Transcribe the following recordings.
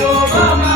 有妈妈。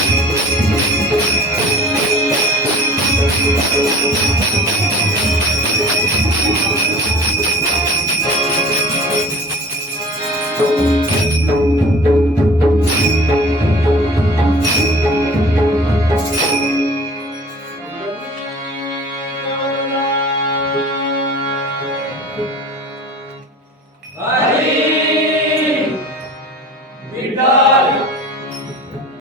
Thank you.